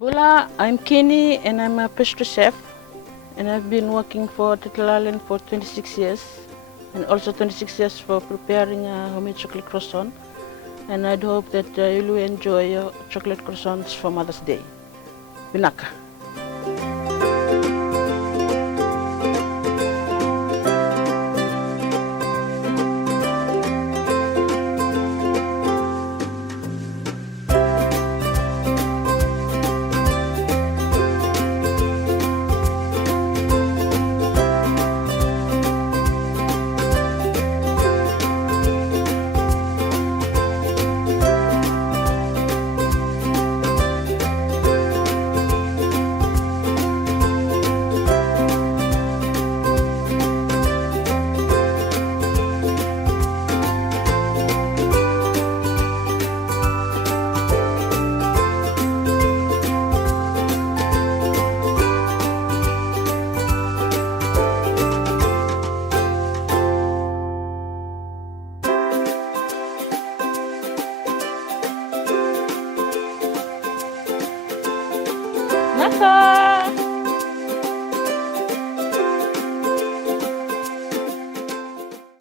Hola, I'm Kini and I'm a pastry chef, and I've been working for Little Island for 26 years, and also 26 years for preparing homemade chocolate croissant. And I'd hope that you will enjoy your chocolate croissants for Mother's Day. Binaka. Nasa!